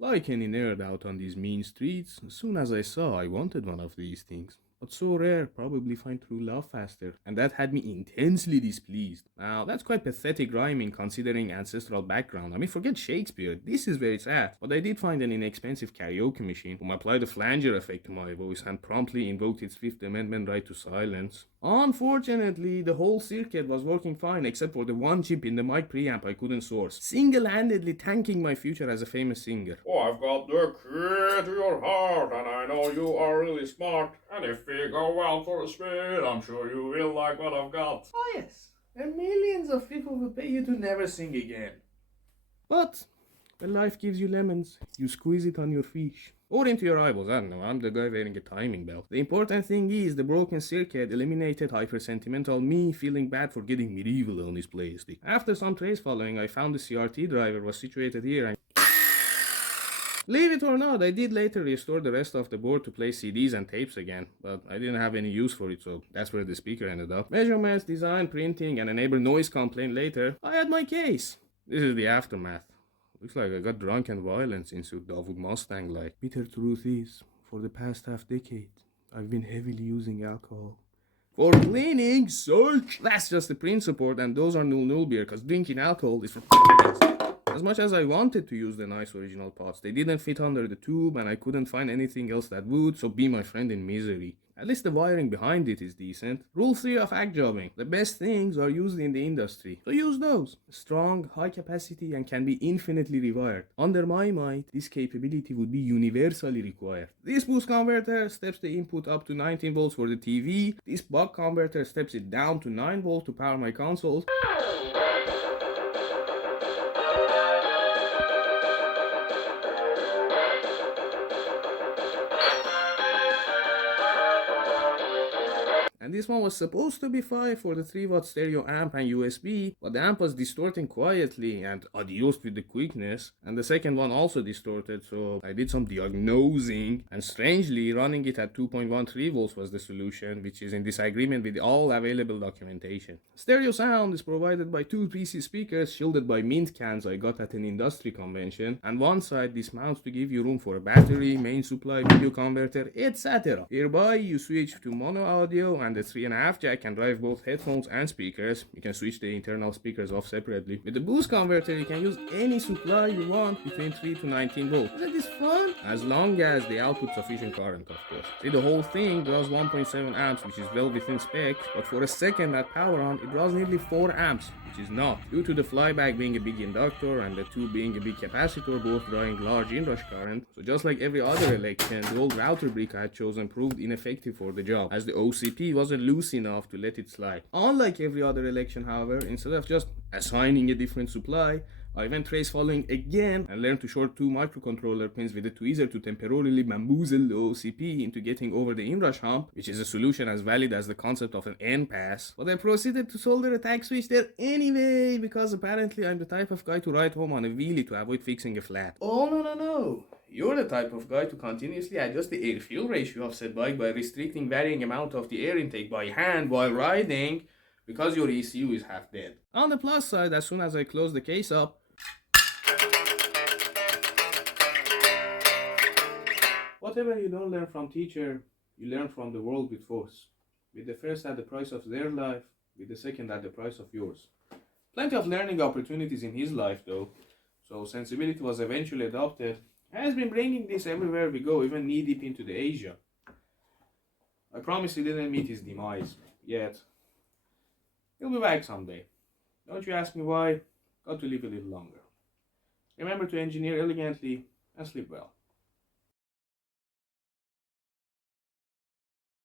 Like any nerd out on these mean streets, as soon as I saw I wanted one of these things. But so rare, probably find true love faster, and that had me intensely displeased. Now, that's quite pathetic rhyming considering ancestral background. I mean, forget Shakespeare, this is very sad. But I did find an inexpensive karaoke machine, whom applied a flanger effect to my voice and promptly invoked its Fifth Amendment right to silence. Unfortunately, the whole circuit was working fine except for the one chip in the mic preamp I couldn't source, single-handedly tanking my future as a famous singer. Oh, I've got the key to your heart, and I know you are really smart. And if we go out for a spin, I'm sure you will like what I've got. Oh yes, and millions of people will pay you to never sing again. But when life gives you lemons, you squeeze it on your fish. Or into your eyeballs, I don't know, I'm the guy wearing a timing belt. The important thing is the broken circuit eliminated hyper-sentimental me feeling bad for getting medieval on his playstick. After some trace following, I found the CRT driver was situated here and leave it or not, I did later restore the rest of the board to play CDs and tapes again, but I didn't have any use for it, so that's where the speaker ended up. Measurements, design, printing, and a neighbor noise complaint later, I had my case. This is the aftermath. Looks like I got drunk and violent into Dawood Mustang-like. Bitter truth is, for the past half decade, I've been heavily using alcohol. For cleaning, search! That's just the print support, and those are null beer, cause drinking alcohol is for as much as I wanted to use the nice original pots, they didn't fit under the tube and I couldn't find anything else that would, so be my friend in misery. At least the wiring behind it is decent. Rule 3 of act jobbing. The best things are used in the industry, so use those. Strong, high capacity and can be infinitely rewired. Under my might, this capability would be universally required. This boost converter steps the input up to 19 volts for the TV. This buck converter steps it down to 9 volts to power my consoles. And this one was supposed to be 5 for the 3-watt stereo amp and USB, but the amp was distorting quietly and adios with the quickness, and the second one also distorted, so I did some diagnosing, and strangely running it at 2.13 volts was the solution, which is in disagreement with all available documentation. Stereo sound is provided by two PC speakers shielded by mint cans I got at an industry convention, and one side dismounts to give you room for a battery, main supply, video converter, etc. Hereby you switch to mono audio, and the 3.5 jack can drive both headphones and speakers. You can switch the internal speakers off separately. With the boost converter, you can use any supply you want between 3 to 19 volts. Isn't this fun? As long as the output sufficient current, of course. See, the whole thing draws 1.7 amps, which is well within spec, but for a second at power on, it draws nearly 4 amps, which is not. Due to the flyback being a big inductor and the 2 being a big capacitor, both drawing large inrush current, so just like every other election, the old router brick I had chosen proved ineffective for the job, as the OCP wasn't loose enough to let it slide. Unlike every other election, however, instead of just assigning a different supply, I went trace following again and learned to short 2 microcontroller pins with a tweezer to temporarily bamboozle the OCP into getting over the inrush hump, which is a solution as valid as the concept of an N-pass. But I proceeded to solder a tag switch there anyway, because apparently I'm the type of guy to ride home on a wheelie to avoid fixing a flat. Oh no. You're the type of guy to continuously adjust the air-fuel ratio of said bike by restricting varying amount of the air intake by hand while riding, because your ECU is half dead. On the plus side, as soon as I close the case up, whatever you don't learn from teacher, you learn from the world with force. With the first at the price of their life, with the second at the price of yours. Plenty of learning opportunities in his life though, so sensibility was eventually adopted. Has been bringing this everywhere we go, even knee deep into the Asia. I promise he didn't meet his demise yet. He'll be back someday. Don't you ask me why? Got to live a little longer. Remember to engineer elegantly and sleep well.